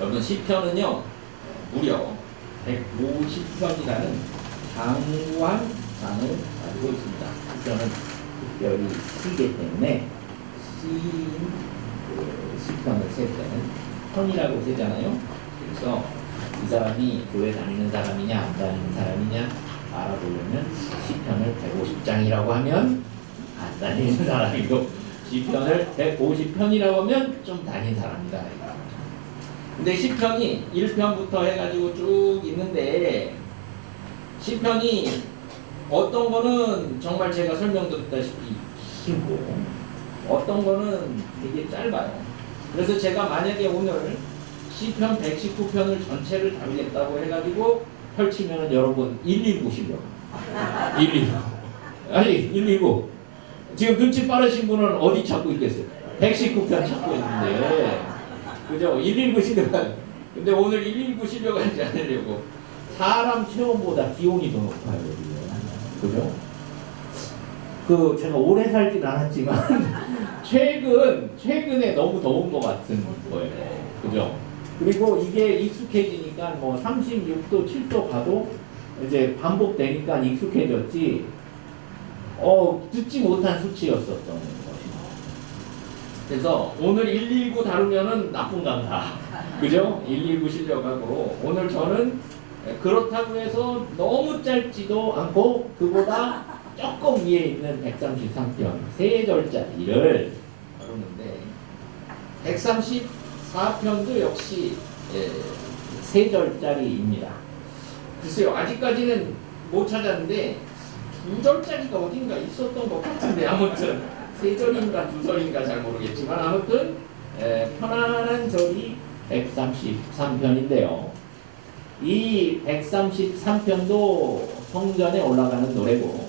여러분 시편은요 무려 150편이라는 장구한 장을 가지고 있습니다. 시편은 특별히 시기 때문에 시편을 셀 때는 편이라고 세잖아요. 그래서 이 사람이 교회 다니는 사람이냐 안 다니는 사람이냐 알아보려면 시편을 150장이라고 하면 안 다니는 사람이고 시편을 150편이라고 하면 좀 다닌 사람이다. 근데 시편이 1편부터 해가지고 쭉 있는데 시편이 어떤 거는 정말 제가 설명드렸다시피 길고 어떤 거는 되게 짧아요. 그래서 제가 만약에 오늘 시편 119편을 전체를 다루겠다고 해가지고 펼치면 여러분 119 실력 119 아니 119 지금 눈치 빠르신 분은 어디 찾고 있겠어요? 119편 찾고 있는데 그죠? 119 실력은 근데 오늘 119 실력하지 않으려고 사람 체온보다 기온이 더 높아요. 그죠? 제가 오래 살진 않았지만 최근에 너무 더운 것 같은 거예요. 그죠? 그리고 이게 익숙해지니까 뭐 36도, 7도 가도 이제 반복되니까 익숙해졌지 듣지 못한 수치였었던 것입니다. 그래서 오늘 119 다루면은 나쁜 강사. 그죠? 119 실력하고 오늘 저는 그렇다고 해서 너무 짧지도 않고 그보다 조금 위에 있는 133편 세 절짜리를 다루는데 134편도 역시 세 절짜리입니다. 글쎄요 아직까지는 못 찾았는데 두 절짜리가 어딘가 있었던 것 같은데 아무튼 세 절인가 두 절인가 잘 모르겠지만 아무튼 편안한 절이 133편인데요. 이 133편도 성전에 올라가는 노래고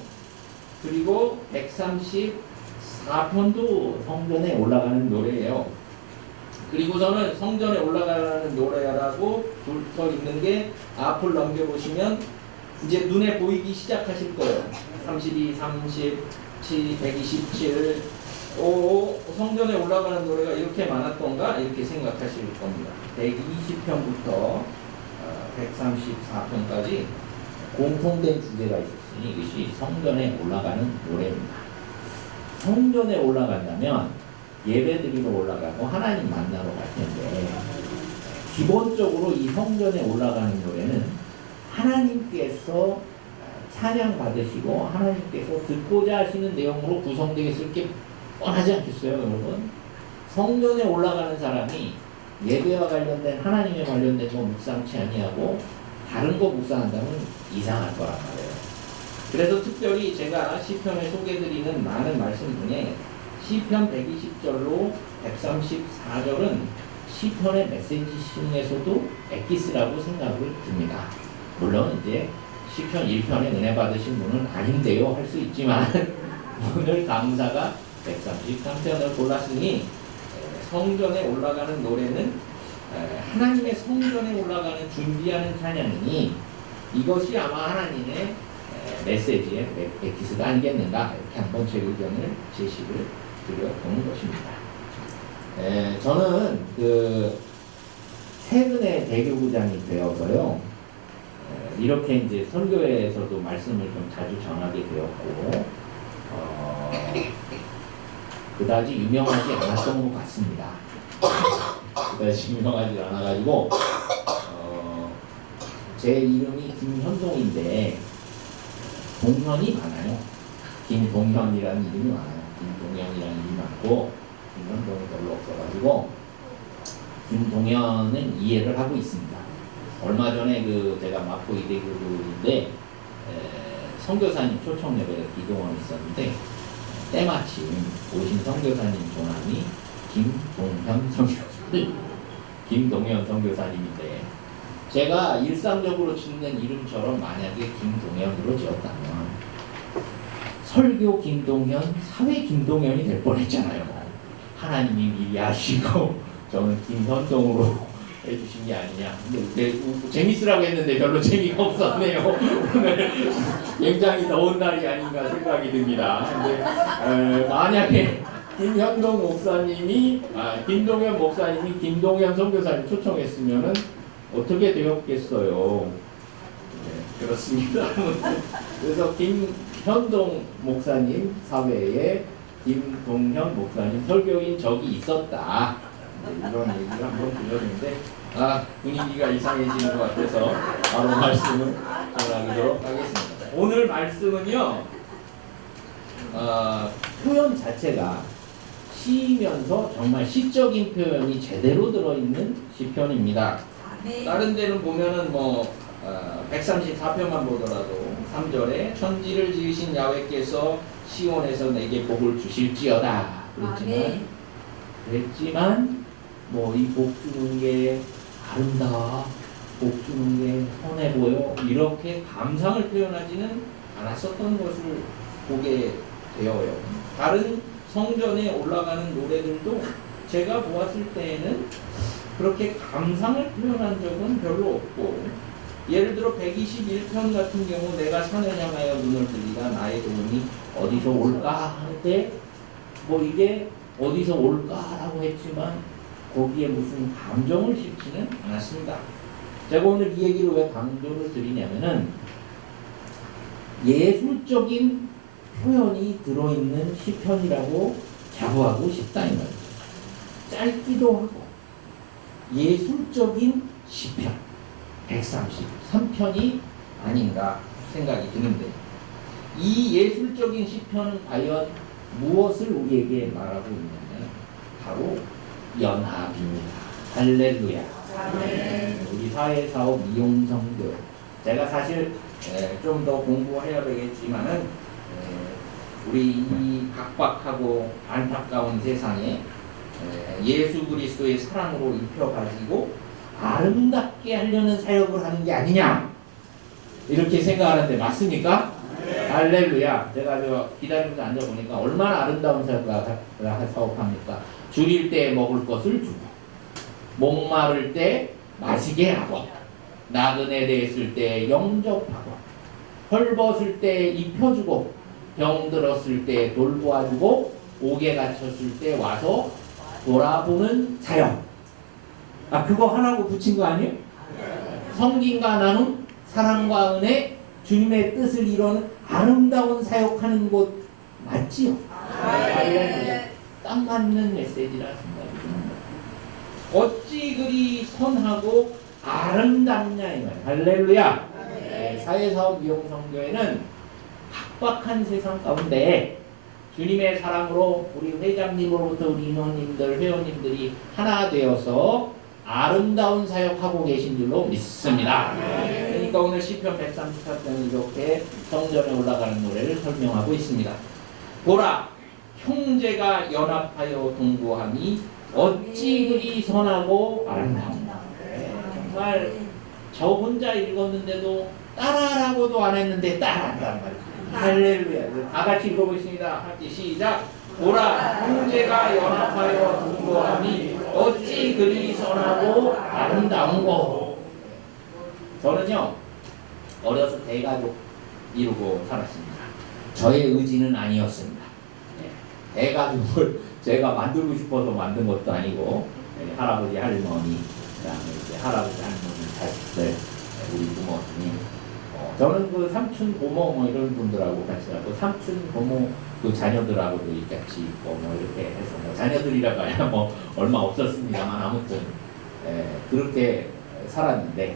그리고 134편도 성전에 올라가는 노래예요. 그리고 저는 성전에 올라가는 노래라고 써 있는 게 앞을 넘겨보시면 이제 눈에 보이기 시작하실 거예요. 32, 37, 127 성전에 올라가는 노래가 이렇게 많았던가 이렇게 생각하실 겁니다. 120편부터 134편까지 공통된 주제가 있었으니 이것이 성전에 올라가는 노래입니다. 성전에 올라간다면 예배드리러 올라가고 하나님 만나러 갈 텐데 기본적으로 이 성전에 올라가는 노래는 하나님께서 찬양 받으시고 하나님께서 듣고자 하시는 내용으로 구성되어 있을 게 뻔하지 않겠어요, 여러분? 성전에 올라가는 사람이 예배와 관련된 하나님에 관련된 거 묵상치 아니하고 다른 거 묵상한다면 이상할 거란 말이에요. 그래서 특별히 제가 시편에 소개드리는 많은 말씀 중에 시편 120절로 134절은 시편의 메시지 중에서도 엑기스라고 생각을 듭니다. 물론 이제 시편 1편에 은혜 받으신 분은 아닌데요 할 수 있지만 오늘 강사가 133편을 골랐으니 성전에 올라가는 노래는 하나님의 성전에 올라가는 준비하는 찬양이니 이것이 아마 하나님의 메시지의 엑기스가 아니겠는가 이렇게 한번 제 의견을 제시를 드려보는 것입니다. 저는 최근에 대교구장이 되어서요 이렇게 이제 선교회에서도 말씀을 좀 자주 전하게 되었고 그다지 유명하지 않았던 것 같습니다. 그다지 유명하지 않아가지고 제 이름이 김현동인데 동현이 많아요. 김동현이라는 이름이 많아요. 김동현이라는 이름이 많고 김현동이 별로 없어가지고 김동현은 이해를 하고 있습니다. 얼마 전에 제가 마포 이대교구인데 선교사님 초청 예배를 기도원에 있었는데 때마침 오신 선교사님 조남이 김동현 선교사님 김동현 선교사님인데 제가 일상적으로 짓는 이름처럼 만약에 김동현으로 지었다면 설교 김동현, 사회 김동현이 될 뻔했잖아요. 하나님이 미리 아시고 저는 김현동으로 해주신 게 아니냐. 근데 재밌으라고 했는데 별로 재미가 없었네요. 오늘 굉장히 더운 날이 아닌가 생각이 듭니다. 근데 만약에 김현동 목사님이 김동현 목사님이 김동현 선교사님 초청했으면은 어떻게 되었겠어요? 네, 그렇습니다. 그래서 김현동 목사님 사회에 김동현 목사님 설교인 적이 있었다. 네, 이런 얘기를 한번 드렸는데 분위기가 이상해지는 것 같아서 바로 말씀을 전하도록 하겠습니다. 오늘 말씀은요, 표현 자체가 시이면서 정말 시적인 표현이 제대로 들어있는 시편입니다. 다른 데는 보면은 134편만 보더라도 3절에 천지를 지으신 야훼께서 시온에서 내게 복을 주실지어다 그랬지만 이 복 주는 게 아름다워, 복 주는 게 선해 보여, 이렇게 감상을 표현하지는 않았었던 것을 보게 되어요. 다른 성전에 올라가는 노래들도 제가 보았을 때에는 그렇게 감상을 표현한 적은 별로 없고, 예를 들어 121편 같은 경우 내가 산을 향하여 눈을 들리다 나의 도움이 어디서 올까 할 때 이게 어디서 올까라고 했지만 거기에 무슨 감정을 싣지는 않았습니다. 제가 오늘 이 얘기를 왜 강조를 드리냐면은 예술적인 표현이 들어있는 시편이라고 자부하고 싶다 이 말이죠. 짧기도 하고 예술적인 시편 133편이 아닌가 생각이 드는데, 이 예술적인 시편은 과연 무엇을 우리에게 말하고 있느냐? 바로 연합입니다. 할렐루야. 우리 사회사업 미용성교, 제가 사실 좀 더 공부해야 되겠지만은 우리 이 각박하고 안타까운 세상에 예수 그리스도의 사랑으로 입혀가지고 아름답게 하려는 사역을 하는 게 아니냐, 이렇게 생각하는데 맞습니까? 할렐루야. 제가 기다리면서 앉아보니까 얼마나 아름다운 사역합니까? 줄일 때 먹을 것을 주고, 목마를 때 마시게 하고, 나그네 됐을 때 영접하고, 헐벗을 때 입혀주고, 병 들었을 때 돌보아주고, 옥에 갇혔을 때 와서 돌아보는 사역. 그거 하나고 붙인 거 아니에요? 성김과 나눔, 사랑과 은혜, 주님의 뜻을 이루는 아름다운 사역하는 곳 맞지요? 딱 맞는 메시지라 생각이 듭니다. 어찌 그리 선하고 아름답냐 이 말. 할렐루야. 사회사업 미용성교회는 각박한 세상 가운데 주님의 사랑으로 우리 회장님으로부터 우리 인원님들, 회원님들이 하나 되어서 아름다운 사역하고 계신 줄로 믿습니다. 그러니까 오늘 시편 134편은 이렇게 성전에 올라가는 노래를 설명하고 있습니다. 보라, 형제가 연합하여 동거함이 어찌 그리 선하고 아름다운가. 정말 저 혼자 읽었는데도 따라하라고도 안 했는데 따라한단 말이에요. 할렐루야. 다 같이 읽어보겠습니다. 할때 시작. 보라, 형제가 연합하여 동거함이 어찌 그리 선하고 아름다운고. 저는요, 어려서 대가족 이루고 살았습니다. 저의 의지는 아니었습니다. 대가족을 제가 만들고 싶어서 만든 것도 아니고, 할아버지, 할머니, 그다음에 이제 할아버지, 할머니, 자식들, 우리 부모님, 저는 그 삼촌, 고모 이런 분들하고 같이 하고, 삼촌, 고모 그 자녀들하고도 같이 있고 이렇게 해서 자녀들이라고 해야 얼마 없었습니다만 아무튼 그렇게 살았는데,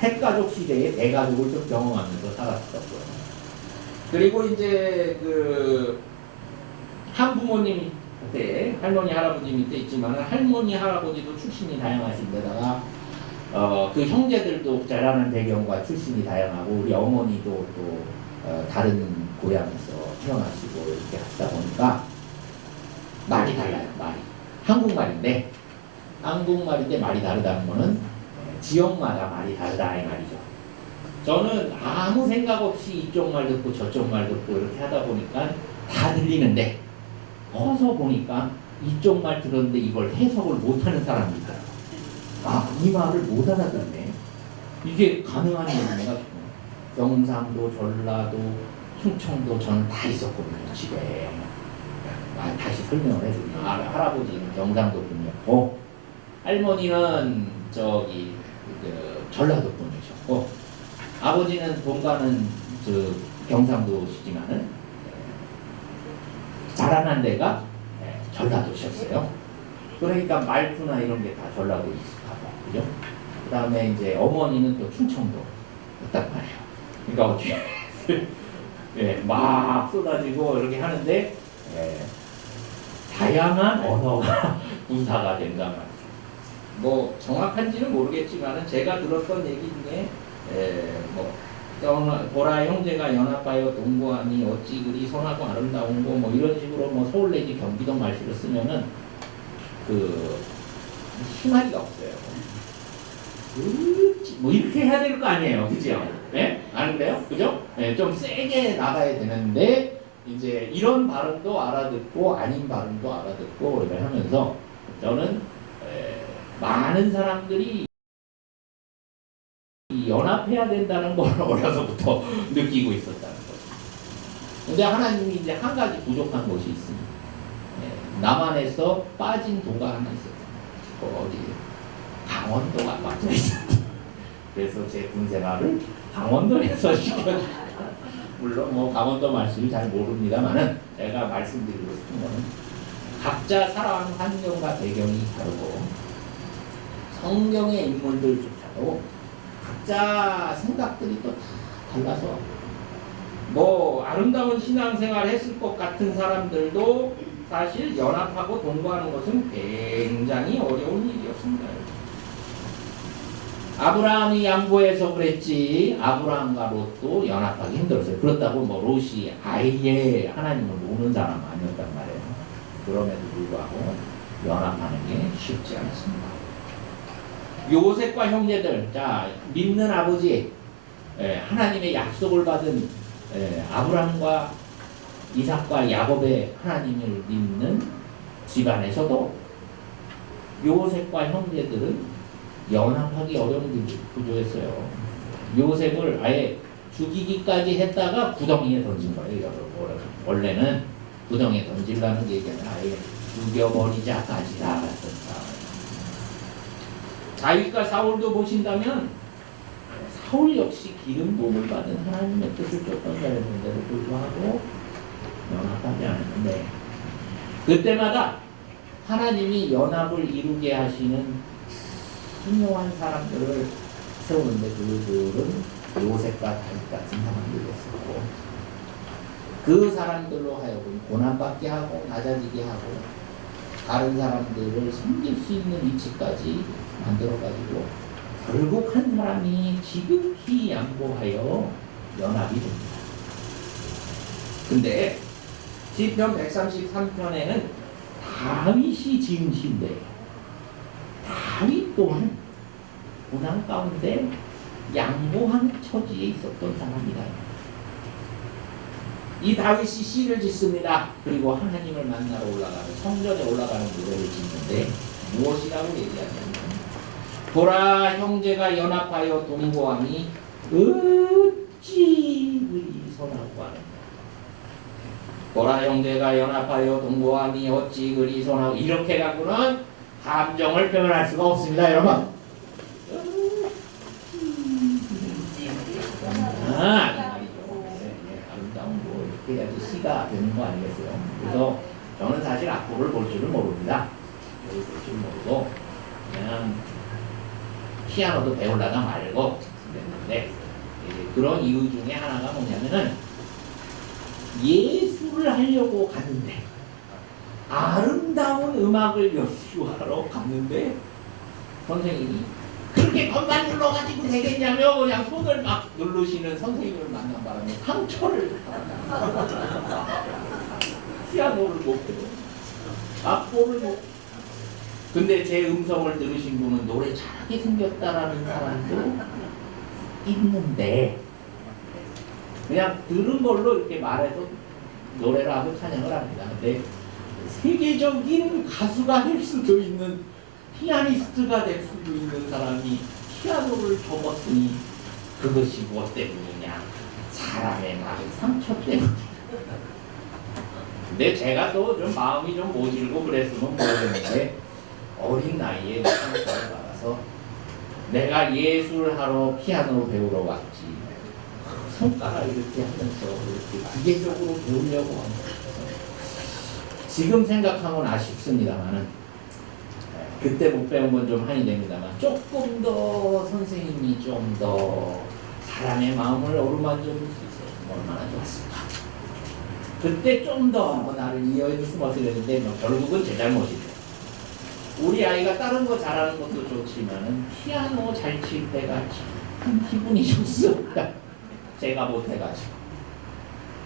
핵가족 시대에 대가족을 좀 경험하면서 살았었고요. 그리고 이제 그 한부모님한테 할머니 할아버지 밑에 있지만 할머니 할아버지도 출신이 다양하신 데다가 그 형제들도 자라는 배경과 출신이 다양하고, 우리 어머니도 또 다른 고향에서 태어나시고 이렇게 하다 보니까 말이 달라요. 말이 한국말인데 말이 다르다는 거는 지역마다 말이 다르다 이 말이죠. 저는 아무 생각 없이 이쪽 말 듣고 저쪽 말 듣고 이렇게 하다 보니까 다 들리는데, 커서 보니까 이쪽 말 들었는데 이걸 해석을 못하는 사람이 있더라고요. 이 말을 못 알아듣네. 이게 가능한 일인가 싶어요. 경상도, 전라도, 충청도 저는 다 있었거든요, 집에. 다시 설명을 해드리면 할아버지는 경상도 분이었고 할머니는 저기 전라도 분이셨고 아버지는 본가는 경상도시지만은 자라난 데가 전라도셨어요. 그러니까 말투나 이런 게 다 전라도 익숙하고 그죠? 그 다음에 이제 어머니는 또 충청도였단 말이에요. 그러니까 어떻게 막 쏟아지고 이렇게 하는데 다양한 언어가 구사가 된단 말이에요. 뭐 정확한지는 모르겠지만은 제가 들었던 얘기 중에 보라 형제가 연합하여 동거하니 어찌 그리 선하고 아름다운 거 뭐 이런 식으로 뭐 서울 내지 경기도 말씨를 쓰면은 심하기가 없어요. 뭐 이렇게 해야 될 거 아니에요, 그죠? 네? 안 그래요? 그죠? 네, 좀 세게 나가야 되는데 이제 이런 발음도 알아듣고 아닌 발음도 알아듣고 이렇게 하면서 저는 많은 사람들이 연합해야 된다는 걸 어려서부터 느끼고 있었다는 거죠. 근데 하나님이 이제 한 가지 부족한 것이 있습니다. 남한에서 빠진 도가 하나 있었다. 어디 강원도가 빠져 있었다. 그래서 제 군생활을 강원도에서 시켜주고 물론 뭐 강원도 말씀을 잘 모릅니다만은 제가 말씀드리고 싶은 거는 각자 살아온 환경과 배경이 다르고 성경의 인물들조차도 각자 생각들이 또 다 달라서 뭐 아름다운 신앙생활 했을 것 같은 사람들도 사실 연합하고 동거하는 것은 굉장히 어려운 일이었습니다. 아브라함이 양보해서 그랬지 아브라함과 롯도 연합하기 힘들었어요. 그렇다고 뭐 롯이 아예 하나님을 모르는 사람 아니었단 말이에요. 그럼에도 불구하고 연합하는 게 쉽지 않습니다. 요셉과 형제들, 자 믿는 아버지, 하나님의 약속을 받은 아브라함과 이삭과 야곱의 하나님을 믿는 집안에서도 요셉과 형제들은 연합하기 어려운 구조였어요. 요셉을 아예 죽이기까지 했다가 구덩이에 던진 거예요. 원래는 구덩이에 던지려는 게 아니라 아예 죽여버리자까지 나갔었다. 다윗과 사울도 보신다면 사울 역시 기름 부음을 받은 하나님의 뜻을 쫓던 자였는데도 불구하고 연합하지 않았는데 그때마다 하나님이 연합을 이루게 하시는 훌륭한 사람들을 세우는데 그들은 요셉과 다윗 같은 사람들이었었고 그 사람들로 하여금 고난받게 하고 낮아지게 하고 다른 사람들을 섬길 수 있는 위치까지 만들어가지고 결국 한 사람이 지극히 양보하여 연합이 됩니다. 근데 시편 133편에는 다윗이 지은 시인데 다윗 또한 고난 가운데 양보하는 처지에 있었던 사람이다. 이 다윗이 시를 짓습니다. 그리고 하나님을 만나러 올라가는 성전에 올라가는 노래를 짓는데 무엇이라고 얘기하냐면 보라 형제가 연합하여 동거함이 어찌 그리 선하고 하는가. 보라 형제가 연합하여 동거함이 어찌 그리 선하고 이렇게 갖고는 감정을 표현할 수가 없습니다, 여러분. 아름다운 거 이렇게 해야지 시가 되는 거 아니겠어요? 그래서 저는 사실 악보를 볼 줄은 모릅니다. 볼 줄은 모르고 그냥 피아노도 배우려다 말고 그랬는데 그런 이유 중에 하나가 뭐냐면은 예술을 하려고 갔는데 아름다운 음악을 연주하러 갔는데 선생님이 그렇게 건반 눌러가지고 되겠냐며 그냥 손을 막 누르시는 선생님을 만난 바람에 상처를 피아노를 못 배워 악보를 못 근데 제 음성을 들으신 분은 노래 잘하게 생겼다라는 사람도 있는데 그냥 들은 걸로 이렇게 말해서 노래를 하고 찬양을 합니다. 근데 세계적인 가수가 될 수도 있는 피아니스트가 될 수도 있는 사람이 피아노를 접었으니 그것이 무엇 때문이냐? 사람의 마음 상처 때문이다. 근데 제가 또 좀 마음이 좀 모질고 그랬으면 모르겠는데 어린 나이에 상처를 받아서 내가 예술하러 피아노 배우러 왔지 손가락 이렇게 하면서 이렇게 기계적으로 배우려고 하는 거예요. 지금 생각하면 아쉽습니다만은 그때 못 배운 건 좀 한이 됩니다만 조금 더 선생님이 좀 더 사람의 마음을 어루만져 줄 수 있었으면 얼마나 좋았을까. 그때 좀 더 나를 이해해 줬으면 어떻게 되는데 결국은 제 잘못이죠. 우리 아이가 다른 거 잘하는 것도 좋지만은 피아노 잘 칠 때가 참 기분이 좋습니다. 제가 못해가지고.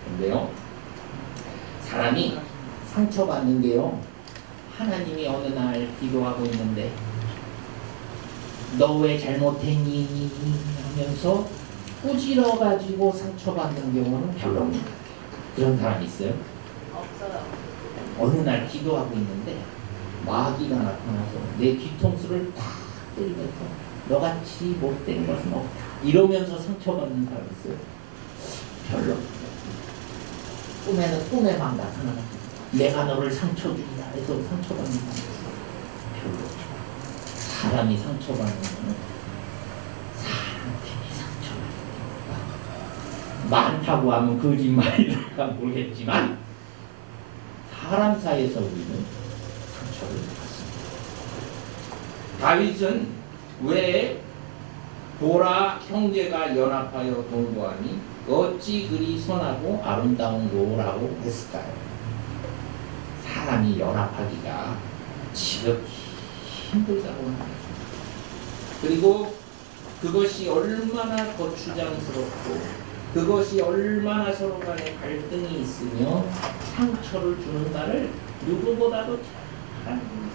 근데요, 사람이 상처받는 게요, 하나님이 어느 날 기도하고 있는데 너 왜 잘못했니? 하면서 꾸질러가지고 상처받는 경우는 별로입니다. 그런 사람 있어요? 없어요. 어느 날 기도하고 있는데 마귀가 나타나서 내 뒤통수를 탁 때리면서 너같이 못된 것은 없다 이러면서 상처받는 사람 있어요? 별로. 꿈에만 나타나는 내가 너를 상처 주리라 해서 상처받는 사람 있어요? 별로. 사람이 상처받는 거는 사람들이 상처받는 거다. 많다고 하면 거짓말일까 모르겠지만 사람 사이에서 우리는 상처를 받습니다. 다윗은 왜 보라 형제가 연합하여 동거하니 어찌 그리 선하고 아름다운고라고 했을까요? 사람이 연합하기가 지극히 힘들다고 합니다. 그리고 그것이 얼마나 거추장스럽고 그것이 얼마나 서로 간에 갈등이 있으며 상처를 주는가를 누구보다도 잘 압니다.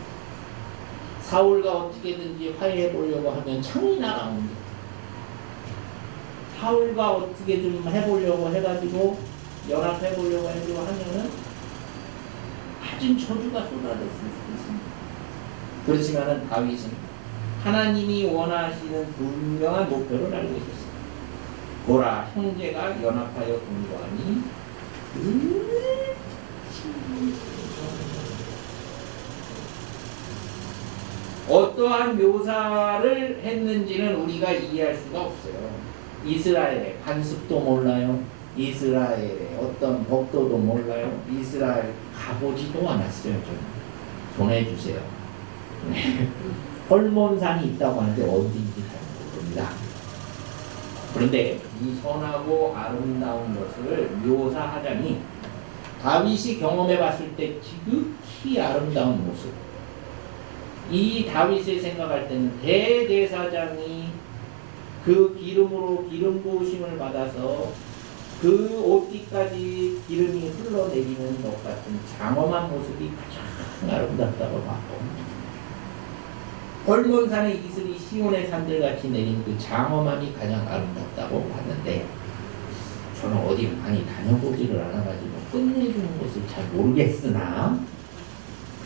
사울과 어떻게든지 화해해 보려고 하면 창이 나갑니다. 사울과 어떻게 좀 해보려고 해가지고 연합해 보려고 하면은 아주 저주가 쏟아질 수 있습니다. 그렇지만은 다윗은 하나님이 원하시는 분명한 목표를 알고 있었습니다. 보라 형제가 연합하여 동거하니 어떠한 묘사를 했는지는 우리가 이해할 수가 없어요. 이스라엘의 관습도 몰라요. 이스라엘의 어떤 법도도 몰라요. 이스라엘 가보지도 않았어요. 저는. 보내주세요. 헐몬산이 있다고 하는데 어디인지 잘 모릅니다. 그런데 이 선하고 아름다운 것을 묘사하자니 다윗이 경험해 봤을 때 지극히 아름다운 모습. 이 다윗이 생각할 때는 대제사장이 그 기름으로 기름 부으심을 받아서 그 옷깃까지 기름이 흘러내리는 것 같은 장엄한 모습이 가장 아름답다고 봤고 헐몬산의 이슬이 시온의 산들같이 내린 그 장엄함이 가장 아름답다고 봤는데 저는 어디 많이 다녀보지를 않아가지고 끝내주는 것을 잘 모르겠으나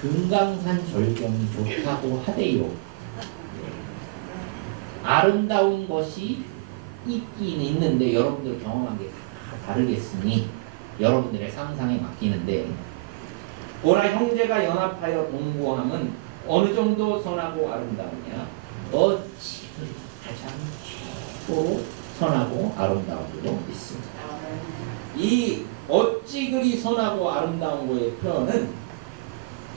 금강산 절경이 좋다고 하대요. 아름다운 것이 있긴 있는데 여러분들 경험한 게 다 다르겠으니 여러분들의 상상에 맡기는데 보라 형제가 연합하여 동거함은 어느 정도 선하고 아름다우냐? 어찌 가장 최고 선하고 아름다운 것도 있습니다. 이 어찌 그리 선하고 아름다운 거의 표현은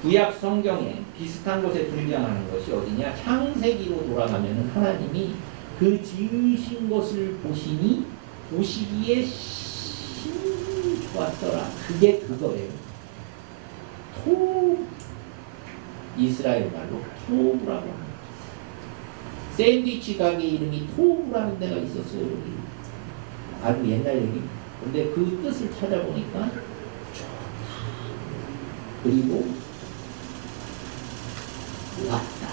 구약 성경에 비슷한 곳에 등장하는 것이 어디냐? 창세기로 돌아가면 하나님이 그 지으신 것을 보시기에 심히 좋았더라. 그게 그거예요. 이스라엘 말로 토브라고 합니다. 샌드위치 가게 이름이 토브라는 데가 있었어요. 여기. 아주 옛날 얘기. 근데 그 뜻을 찾아보니까 좋다. 그리고 왔다.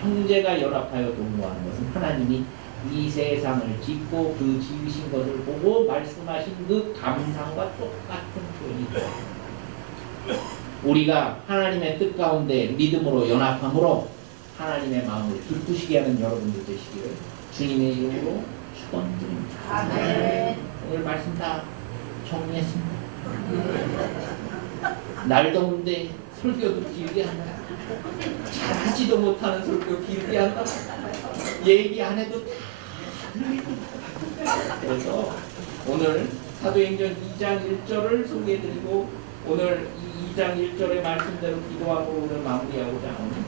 형제가 연합하여 동거하는 것은 하나님이 이 세상을 짓고 그 지으신 것을 보고 말씀하신 그 감상과 똑같은 표현이죠. 우리가 하나님의 뜻 가운데 믿음으로 연합함으로 하나님의 마음을 기쁘시게 하는 여러분들 되시기를 주님의 이름으로 축원드립니다. 아멘. 오늘 말씀 다 정리했습니다. 날 더운데 설교도 길게 한다. 잘하지도 못하는 설교 길게 한다. 얘기 안 해도 다 들리고. 그래서 오늘 사도행전 2장 1절을 소개해드리고 오늘 이 2장 1절의 말씀대로 기도하고 오늘 마무리하고자 합니다.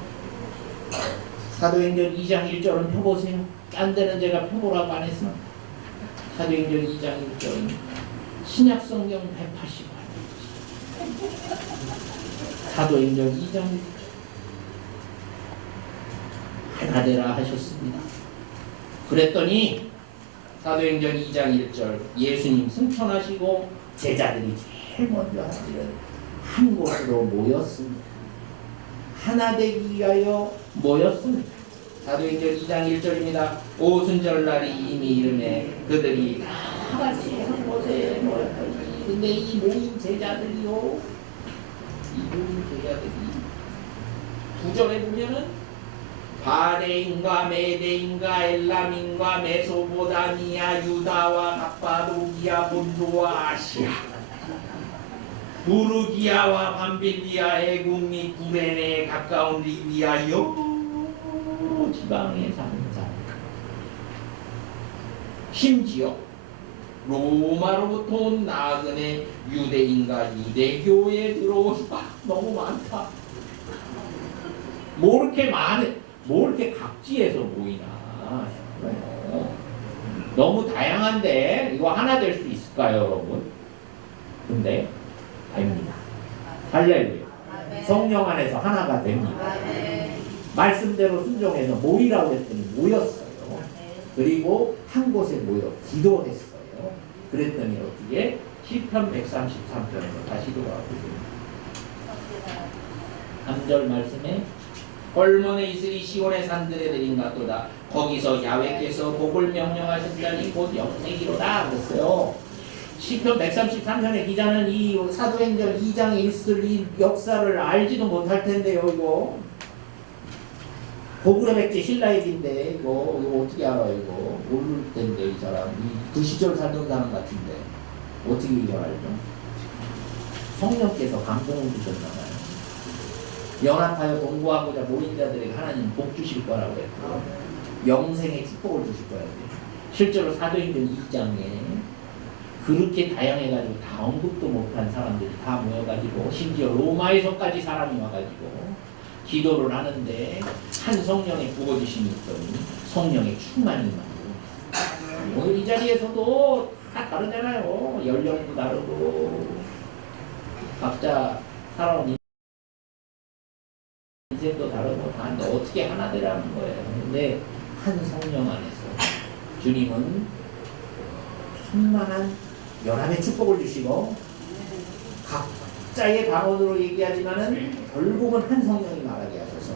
사도행전 2장 1절은 펴보세요. 딴 데는 제가 펴보라고 안 했어. 사도행전 2장 1절은 신약성경 180권. 사도행전 2장 1절. 하나 되라 하셨습니다. 그랬더니 사도행전 2장 1절 예수님 승천하시고 제자들이 제일 먼저 하는 일은 한 곳으로 모였습니다. 하나 되기 위하여 모였습니다. 사도행전 2장 1절입니다. 오순절날이 이미 이르매 그들이 다 같이 한 곳에 모였더니 근데 이 모인 제자들이요 이 모인 제자들이 9절에 보면은 바레인과 메데인과 엘람인과 메소포다미아 유다와 갑바도기아 본도와 아시아 부르기아와 밤빌리아 애국 및 구레네에 가까운 리비아 여러 지방에 사는 사람 심지어 로마로부터 온 나그네 유대인과 유대교에 들어온 너무 많다. 뭐 이렇게 많은 뭐 이렇게 각지에서 모이나 너무 다양한데 이거 하나 될 수 있을까요 여러분? 근데 됩니다. 할렐루야. 성령 안에서 하나가 됩니다. 말씀대로 순종해서 모이라고 했더니 모였어요. 그리고 한 곳에 모여 기도했어요. 그랬더니 어떻게? 시편 133편에서 다시 돌아오고 3절 말씀에 헐몬에 있으리 시온의 산들에 내린 같도다. 거기서 야훼께서 복을 명령하신다니 곧 영생이로다 그랬어요. 시편 133편의 기자는 이 사도행전 2장에 있을 이 역사를 알지도 못할 텐데요. 이거 고구려 백제 신라일인데 이거 어떻게 알아요? 이거 모를 텐데 이 사람 그 시절 살던 사람 같은데 어떻게 이걸 알죠? 성령께서 감동을 주셨나봐요. 연합하여 동거하고자 모인 자들에게 하나님 복 주실 거라고 했고 영생의 축복을 주실 거라고 했고 실제로 사도행전 2장에 그렇게 다양해가지고 다 언급도 못한 사람들이 다 모여가지고 심지어 로마에서까지 사람이 와가지고 기도를 하는데 한 성령의 부어주심이 있더니 성령의 충만이 임하고 오늘 이 자리에서도 다 다르잖아요. 연령도 다르고 각자 살아온 인생도 다르고 다 하는데 어떻게 하나 되라는 거예요. 근데 한 성령 안에서 주님은 충만한 연합의 축복을 주시고 각자의 방언으로 얘기하지만은 결국은 한 성령이 말하게 하셔서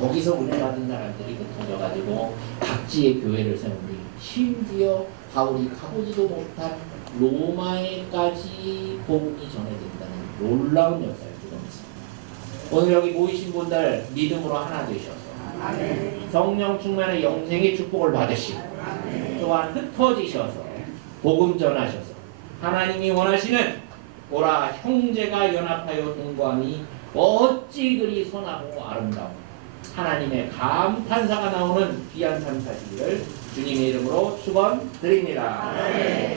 거기서 은혜 받은 사람들이 흩어져가지고 각지의 교회를 세우니 심지어 바울이 가보지도 못한 로마에까지 복음이 전해진다는 놀라운 역사를 주관했습니다. 오늘 여기 모이신 분들 믿음으로 하나 되셔서 성령 충만의 영생의 축복을 받으시고 또한 흩어지셔서 복음 전하셔서 하나님이 원하시는 보라 형제가 연합하여 동거함이 어찌 그리 선하고 아름다운 하나님의 감탄사가 나오는 귀한 삶 사시기를 주님의 이름으로 축원드립니다.